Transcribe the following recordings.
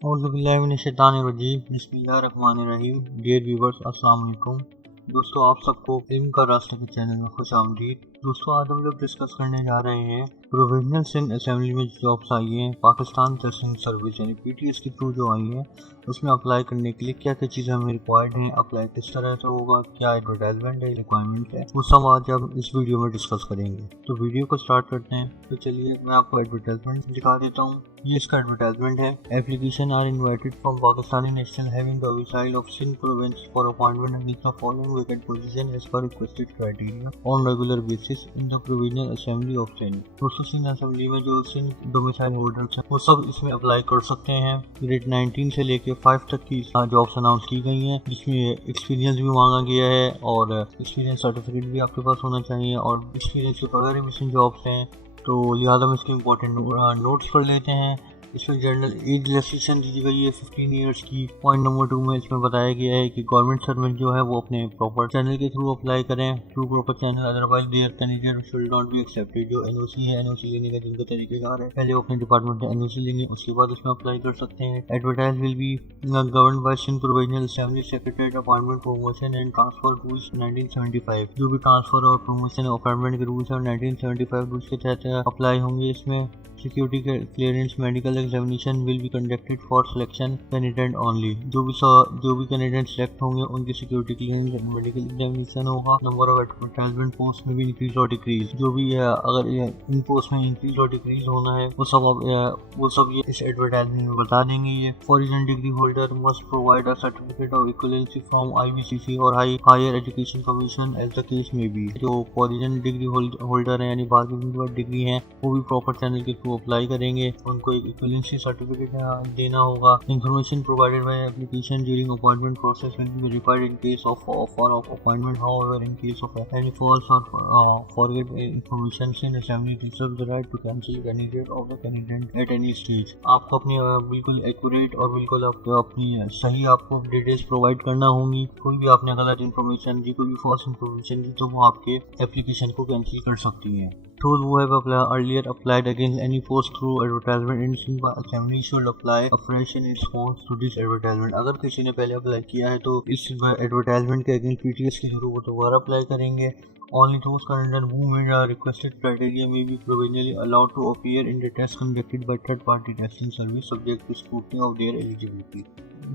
औज़ुबिल्लाहिमिनश्शैतानिर्रजीम बिस्मिल्लाहिर्रहमानिर्रहीम। Dear viewers, अस्सलाम वालेकुम। दोस्तों, आप सबको इल्म का रास्ता के चैनल में खुश आमदीद। दोस्तों, आज हम लोग डिस्कस करने जा रहे हैं प्रोविजनल सिंध असेंबली में जॉब्स आई हैं पाकिस्तान टेस्टिंग सर्विस यानी PTS के थ्रू जो आई हैं, उसमें अप्लाई करने के लिए क्या क्या चीज़ें हमें रिक्वायर्ड हैं, अप्लाई किस तरह से होगा, क्या एडवर्टाइजमेंट है, रिक्वायरमेंट है, वो सब आज हम इस वीडियो में डिस्कस करेंगे। तो वीडियो को स्टार्ट करते हैं। तो चलिए मैं आपको एडवर्टाइजमेंट दिखा देता हूँ। ये इसका एडवर्टाइजमेंट है। Application are invited from Pakistani national having domicile of Sindh province for appointment against the following vacant position as per requested criteria on regular basis in the provisional assembly of Sindh. दोस्तों, सिंध असेंबली में जो Sindh domicile holders हैं वो सब इसमें apply कर सकते हैं। ग्रेड 19 से लेके 5 तक की जॉब्स अनाउंस की गई हैं, जिसमें एक्सपीरियंस भी मांगा गया है और एक्सपीरियंस सर्टिफिकेट भी आपके पास होना चाहिए और एक्सपीरियंस के बगैर भी इसमें जॉब्स हैं। तो लिहाजा हम इसके इंपॉर्टेंट नोट्स पढ़ लेते हैं। इसमें जनरल एज रिलैक्सेशन दी गई है 15 ईयर्स की। पॉइंट नंबर 2 में इसमें बताया गया है कि गवर्नमेंट सर्वेंट जो है वो अपने प्रॉपर चैनल के थ्रू अप्लाई करें, through proper channel, otherwise there candidate should not be accepted. जो NOC है, NOC लेने का जिनका तरीकेकार है, पहले वो अपने डिपार्टमेंट में NOC लेंगे, उसके बाद उसमें अप्लाई कर सकते हैं। Advertise will be govern by Sindh provisional assembly secretariat appointment promotion and transfer rules 1975। जो भी ट्रांसफर और प्रमोशन अपॉइंटमेंट के रूल्स है 1975 रूल्स के तहत अप्लाई होंगे। इसमें security clearance medical examination will be conducted for selection candidate only. जो भी कैंडिडेट सिलेक्ट होंगे उनकी सिक्योरिटी क्लियरेंस मेडिकल एग्जामिनेशन होगा। नंबर ऑफ एडवर्टाइजमेंट पोस्ट में भी इंक्रीज और डिक्रीज, जो भी है अगर इन पोस्ट में इंक्रीज और डिक्रीज होना है वो सब ये इस एडवर्टाइजमेंट में बता देंगे। ये foreign degree holder must provide a certificate of equivalency from IBCC और higher education commission as the case may be. जो फॉरेन डिग्री होल्डर है यानी बाहर की डिग्री है वो भी प्रॉपर चैनल के थ्रू अप्लाई करेंगे। उनको एक इक्विवेलेंसी सर्टिफिकेट देना होगा। Information provided by application during appointment process will be verified in case of offer of appointment. However in case of any false और forget information Sindh assembly reserve the right to cancel candidate of the candidate at any stage. आपको अपनी बिल्कुल accurate और बिल्कुल अपनी सही आपको details provide करना होंगी। कोई भी आपने गलत इन्फॉर्मेशन दी, कोई भी फॉल्स इन्फॉर्मेशन दी, तो वो आपके एप्लीकेशन को कैंसिल कर सकती है। Those who have earlier applied against any post through advertisement in Sindh Assembly should apply afresh in response to this advertisement। अगर किसी ने पहले अप्लाई किया है तो इस एडवर्टाइजमेंट के अगेंस्ट PTS के थ्रू वो दोबारा अप्लाई करेंगे। Only those candidates who meet the requested criteria may be provisionally allowed to appear in the test conducted by third-party testing service subject to scrutiny of their eligibility।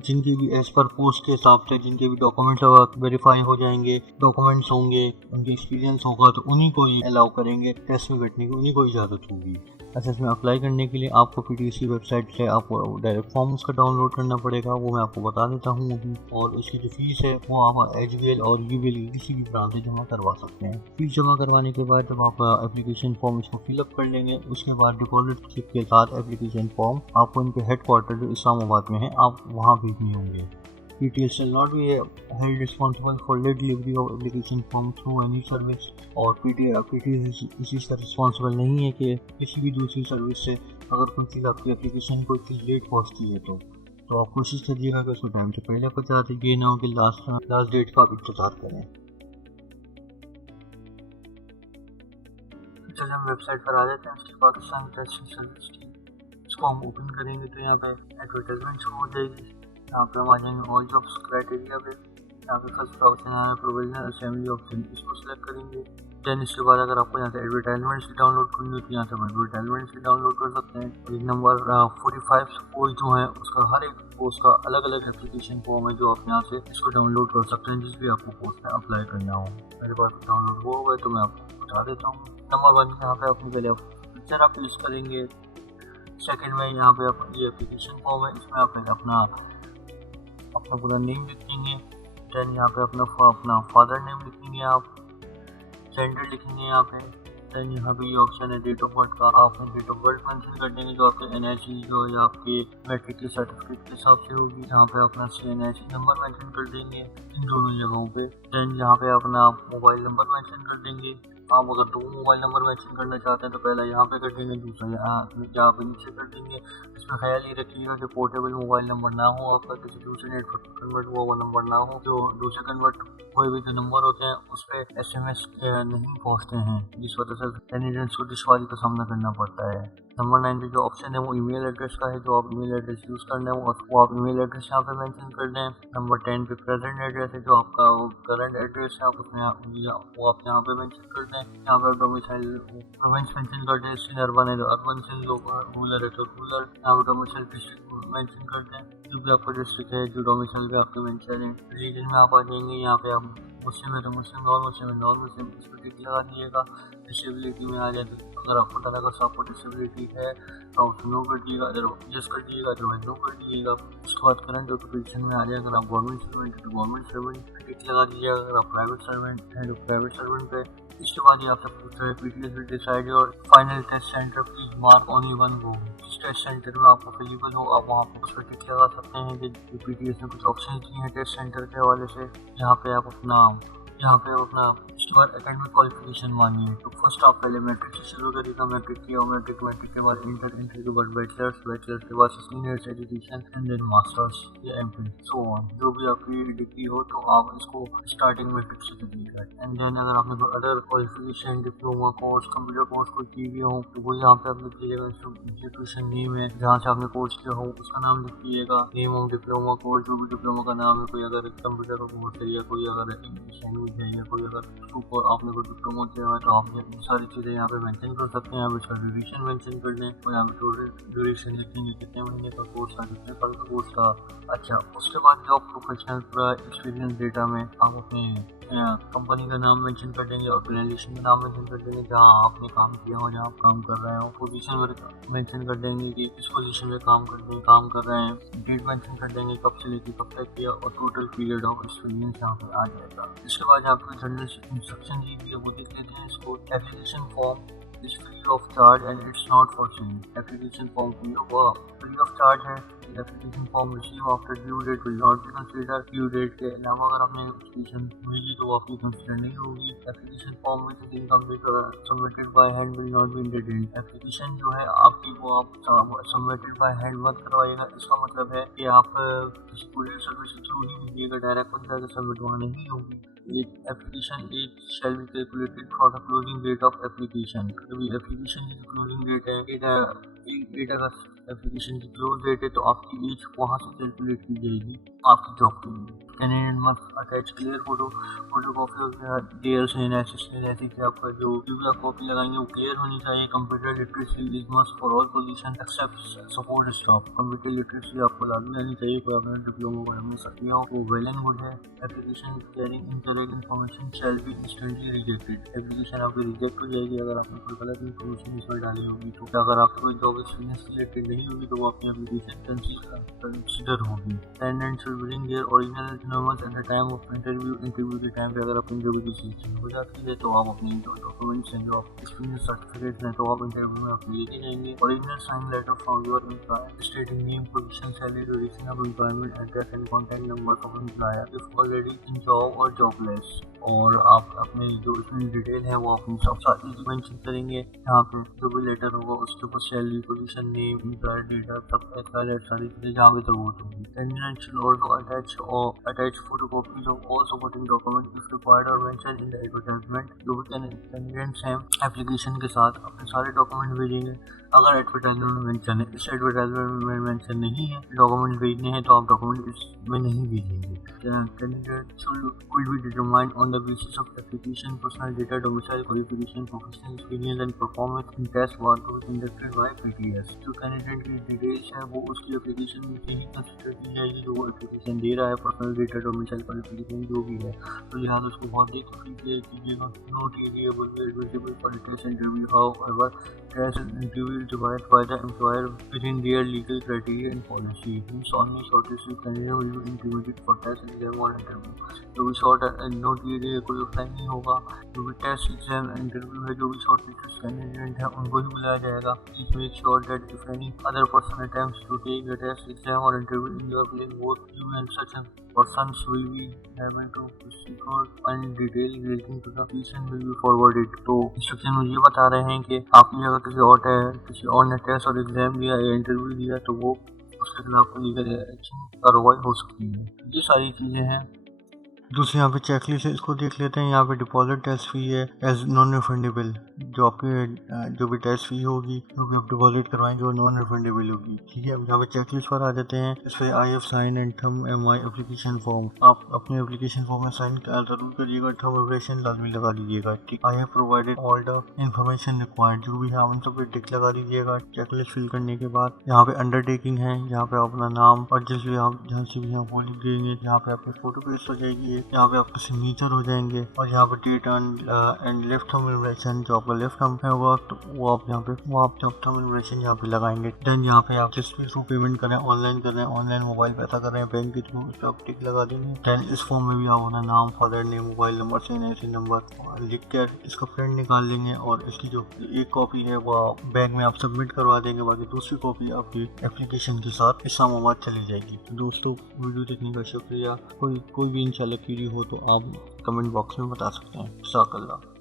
जिनके भी as per post के हिसाब से जिनके भी documents verify हो जाएंगे, documents होंगे, उनके एक्सपीरियंस होगा, तो उन्हीं को ही अलाउ करेंगे टेस्ट में बैठने की, उन्हीं को इजाज़त होगी। अच्छा, इसमें अप्लाई करने के लिए आपको PTS की वेबसाइट से आपको डायरेक्ट फॉर्म उसका डाउनलोड करना पड़ेगा, वो मैं आपको बता देता हूँ अभी। और उसकी जो फीस है वो आप HBL और UBL किसी भी ब्रांच से जमा करवा सकते हैं। फीस जमा करवाने के बाद जब आप एप्लीकेशन फॉर्म इसको फिलअप कर लेंगे, उसके बाद डिपॉजिट स्लिप के साथ एप्लीकेशन फॉर्म आपको इनके हेडक्वार्टर जो इस्लामाबाद में है आप वहाँ भेजने होंगे। PTS shall not be held responsible for late delivery of application form through any service। और PTS इस चीज़ का रिस्पॉन्सिबल नहीं है कि किसी भी दूसरी सर्विस से अगर कोई चीज़ आपकी एप्लीकेशन कोई चीज़ लेट पहुँचती है तो आप कोशिश करिएगा कि उसको टाइम से पहले पहुँचा दीजिए, ये ना हो कि लास्ट डेट का आप इंतज़ार करें। चलिए हम वेबसाइट पर आ जाते हैं उसकी पाकिस्तान टेस्टिंग सर्विस की। इसको हम ओपन करेंगे तो यहाँ पे एडवर्टाइजमेंट शो हो जाएगी। यहाँ पे हम आ जाएंगे ऑल जॉब्स क्राइटेरिया पे। यहाँ पे फर्स्ट ऑप्शन है प्रोविजनल असेंबली ऑप्शन, इसको सिलेक्ट करेंगे। देन इसके बाद अगर आपको यहाँ से एडवर्टाइजमेंट से डाउनलोड करनी हो तो यहाँ से एडवर्टाइजमेंट से डाउनलोड कर सकते हैं। नंबर 45 पोस्ट जो है उसका हर एक पोस्ट का अलग अलग एप्लीकेशन फॉर्म है जो आप यहाँ से इसको डाउनलोड कर सकते हैं, जिस भी आपको पोस्ट में अप्लाई करना हो। मेरे पास डाउनलोड हुआ हुआ है तो मैं आपको बता देता हूँ। नंबर 1 यहाँ पे अपनी पहले पिक्चर आप यूज़ करेंगे। सेकेंड में यहाँ पे आप ये एप्लीकेशन फॉर्म है, इसमें आप अपना पूरा नेम लिखेंगे। देन यहाँ पे अपना फादर नेम लिखेंगे, आप जेंडर लिखेंगे यहाँ पे। देन यहाँ पे ये ऑप्शन है डेट ऑफ बर्थ का, आप डेट ऑफ बर्थ मेंशन कर देंगे जो आपके NIC जो या आपके मैट्रिक के सर्टिफिकेट के हिसाब से होगी। यहाँ पे अपना NIC नंबर मेंशन कर देंगे इन दोनों जगहों पे। देन यहाँ पे अपना मोबाइल नंबर मेंशन कर देंगे। आप अगर 2 मोबाइल नंबर मेंशन करना चाहते हैं तो पहला यहाँ पे कर देंगे, दूसरा यहाँ पे नीचे कर देंगे। इसमें ख्याल ये रखिएगा कि पोर्टेबल मोबाइल नंबर ना हो, आपका किसी दूसरे नेटवर्क कन्वर्ट हुआ नंबर ना हो। जो दूसरे कन्वर्ट हुए भी जो नंबर होते हैं उस पर SMS नहीं पहुँचते हैं, जिस वजह से कैंडिडेट्स को दुश्वारी का सामना करना पड़ता है। नंबर 9 पे जो ऑप्शन है वो ईमेल एड्रेस का है, जो आप ईमेल एड्रेस यूज करना है वो आप ईमेल एड्रेस यहाँ पे मेंशन कर दें। नंबर 10 पे प्रेजेंट एड्रेस है, जो आपका करंट एड्रेस है आप उसमें वो आप यहाँ पे मेंशन कर दें। यहाँ पे डोमिसाइल प्रोविंस मेंशन कर दें, सिंध अर्बन है तो अर्बन, सिंध रूरल है तो रूरल। यहाँ पे डोमिसाइल डिस्ट्रिक्ट मेंशन कर दें, जो भी आपका डिस्ट्रिक्ट है, जो डोमिसाइल पे आपके मेंशन है। रीजन में आप आ जाएंगे, यहाँ पे आप मुस्लिम है तो मुस्लिम, नॉन मुस्लिम इस पर टिक लगा दीजिएगा। डिसेबिलिटी में आ जाए तो अगर आपको लगा अगर आपको डिसेबिलिटी है तो आप नो कर दीजिएगा, अगर यस कर दीजिएगा तो नो कर दीजिएगा। उसके बाद करंट ऑक्यूपेशन में आ जाए, अगर आप गवर्नमेंट सर्वेंट है तो गवर्नमेंट सर्वेंट पे टिक लगा दीजिएगा, अगर आप प्राइवेट सर्वेंट है तो प्राइवेट सर्वेंट पे। इसके बाद ये आपसे पूछता है PTS will decide your final test centre, please mark only one go. जिस टेस्ट सेंटर में आप अवेलेबल हो आप वहाँ पर उस पर टिक लगा सकते हैं कि पीटीएस ने कुछ ऑप्शन दिए हैं टेस्ट सेंटर के हवाले से। यहाँ पे आप अपना उसके बाद एकेडमिक क्वालिफिकेशन मानिए तो फर्स्ट आप पहले मैट्रिक से शुरू करिएगा, मैट्रिक किया और मैट्रिक के बाद इंटर के बाद बैचलर्स के बाद senior education and then masters या एमफिल सो ऑन। जो भी आपकी डिग्री हो तो आप इसको स्टार्टिंग मैट्रिक से करिएगा। एंड देन अगर आपने कोई other qualification diploma course computer course कोई की हुई हो तो वो यहाँ पे आप लिख लीजिएगा। इंस्टीट्यूशन नेम है जहाँ से आपने कोर्स किया हो उसका नाम लिख लीजिएगा, नेम ऑफ डिप्लोमा कोर्स, जो भी डिप्लोमा का नाम है, कोई अगर कंप्यूटर का कोर्स है या कोई अगर इंग्लिश लैंग्वेज है या कोई अगर ऊपर आपने कोई डिप्लोमा किया है तो आप सारी चीज़ें यहाँ पे मेंशन कर सकते हैं। यहाँ पे इसका ड्यूरेशन मेंशन कर दें और यहाँ पे टोटल ड्यूरेशन लिखेंगे कितने महीने का कोर्स था, कितने साल का कोर्स था। अच्छा, उसके बाद जॉब प्रोफेशनल पूरा एक्सपीरियंस डेटा में आप अपने कंपनी का नाम मेंशन कर देंगे, ऑर्गेनाइजेशन का नाम मेंशन कर देंगे जहाँ आपने काम किया हो, जहाँ आप काम कर रहे हो। पोजीशन मेंशन कर देंगे कि किस पोजीशन में काम कर रहे हैं। डेट मेंशन कर देंगे कब से लेकर कब तक किया और टोटल पीरियड ऑफ एक्सपीरियंस यहाँ पे आ जाएगा। इसके बाद आपको जनरल इंस्ट्रक्शन दी हुई है वो देख लेते हैं। इसको application form is free of charge and it's not for sale. Application form free of charge है। Application form receive after due date will not be considered। due date के अलावा अगर आपने application भेजी तो वो आपकी कंसिडर नहीं होगी। Application form which is incomplete or submitted by hand will not be entertained। Application जो है आपकी वो आप submitted by hand मत करवाइएगा। इसका मतलब है कि आप किसी कुरियर सर्विस के थ्रू ही भेजिएगा, डायरेक्ट खुद जाकर सबमिट वहाँ नहीं होगी। Application age shall be calculated for the closing date of application. अभी एप्लीकेशन की क्लोजिंग डेट है 8 अगस्त एप्लीकेशन की क्लोज डेट है तो आपकी एज वहाँ से कैलकुलेट की जाएगी आपकी जॉब के लिए। Candidate must attach clear photocopy of details and ऐसी कि आपका जो भी आप कॉपी लगाएंगे वो क्लियर होनी चाहिए। Computer literacy is must for all position except support staff. Computer literacy आपको लाजमी आनी चाहिए, कोई आपने डिप्लोमा वगैरह किया हो वो वेल एंड गुड है। Application carrying incorrect information shall be instantly rejected. Application आपकी रिजेक्ट हो जाएगी अगर आपने कोई गलत इन्फॉर्मेशन इसमें डाली होगी तो। अगर आपको कोई जॉब एक्सपीरियंस रिलेटेड नहीं होगी तो वो अपनी एप्लीकेशन कंसिडर होगी। Candidate should bring their original normal at the time of interview के टाइम पे अगर आप इंटरव्यू की सिलेक्शन हो जाती है तो आप अपने डॉक्यूमेंट्स हैं जो एक्सपीरियंस सर्टिफिकेट हैं तो आप इंटरव्यू में आप लेके जाएंगे। Original sign letter from your employer stating name, position, salary, duration of employment, address and contact number of employer if already in job और जॉबलेस। और आप अपने जो इसमें डिटेल है वो अपनी सब सारी मेंशन करेंगे। यहाँ पे जो भी लेटर होगा उसके ऊपर salary, position, name, employer data सब सारी चीजें जहाँ पे जरूरत होगी। Candidate should also attach photocopies of all supporting document if required और मेंशन इन द एडवर्टाइजमेंट। जो भी कैंडिडेट्स हैं एप्लीकेशन के साथ अपने सारे डॉक्यूमेंट भेजेंगे। अगर एडवर्टाइजमेंट में मेंशन है, इस एडवर्टाइजमेंट में मेंशन नहीं है, डॉक्यूमेंट भेजने हैं तो आप डॉक्यूमेंट इसमें नहीं भेजेंगे। Candidate will be determined on the basis of application, personal data, domicile, qualification, professional experience and performance in test one to be conducted by PTS। जो कैंडिडेट की डिटेल्स है वो उसकी एप्लीकेशन में से ही कंसिडर की जाएगी जो वो एप्लीकेशन दे रहा है, पर्सनल डेटा, डोमिसाइल, क्वालिफिकेशन जो भी है। तो लिहाजा उसको बहुत देख कीजिएगा। Note eligible eligible for test interview. However test interview divided by the employer within their legal criteria and policy। Hence only shortlisted candidate will be interviewed for test exam or interview। जो भी short note दिए गए कोई offline नहीं होगा। जो भी test exam interview है जो भी शॉर्टलिस्टेड कैंडिडेट है उनको ही बुलाया जाएगा। Please make sure that if any other person attempts to take the test exam और interview in your place both you and such persons will be able to secure and detail relating to the application will be forwarded। तो instruction मुझे बता रहे हैं कि आपने अगर किसी और ने टेस्ट और एग्जाम दिया या इंटरव्यू दिया तो वो उसके खिलाफ लीगल एक्शन कार्रवाई हो सकती है। ये सारी चीज़ें हैं दूसरी यहाँ पे चेकलिस्ट है, इसको देख लेते हैं। यहाँ पे डिपॉजिट टेस्ट फी है एज नॉन रिफंडेबल, जो आपकी जो भी टेस्ट फी होगी जो भी आप डिपॉजिट करवाएंगे वो नॉन रिफंडेबल होगी। ठीक है, अब यहाँ पे चेकलिस्ट पर आ जाते हैं। इस पे आई एफ साइन एंड थंब एम आई एप्लीकेशन फॉर्म, आप अपने एप्लीकेशन फॉर्म में साइन जरूर करिएगा, थंब इम्प्रेशन लाजमी लगा लीजिएगा। ठीक, I have provided all the information required, जो भी है उन सब पे टिक लगा दीजिएगा। चेकलिस्ट फिल करने के बाद यहाँ पे अंडरटेकिंग है, यहाँ पे अपना नाम और जिस भी आप जहाँ से भी यहाँ बोल देंगे, यहाँ पे आपकी फोटो पेस्ट हो जाएगी, यहाँ पे आपके सिग्नेचर हो जाएंगे और यहाँ पे date and left thumb impression, जो आपका लेफ्ट थंब है होगा तो वो आप यहाँ पे थंब इम्प्रेशन यहाँ पे लगाएंगे। देन यहाँ पे आप जिस भी थ्रू पेमेंट करें, ऑनलाइन कर रहे हैं, ऑनलाइन मोबाइल पैसा कर रहे हैं, बैंक के थ्रू, उस पर आप टिक लगा देंगे। देन इस फॉर्म में भी आप अपना नाम, father name, mobile number, CNC number लिख कर इसका प्रिंट निकाल लेंगे और इसकी जो एक कॉपी है वो बैंक में आप सबमिट करवा देंगे। बाकी दूसरी कॉपी आपकी एप्लीकेशन के साथ इस्लामाबाद चली जाएगी। तो दोस्तों, वीडियो देखने का शुक्रिया। कोई भी इंशाल्लाह क्वेरी हो तो आप कमेंट बॉक्स में बता सकते हैं। जज़ाकल्लाह।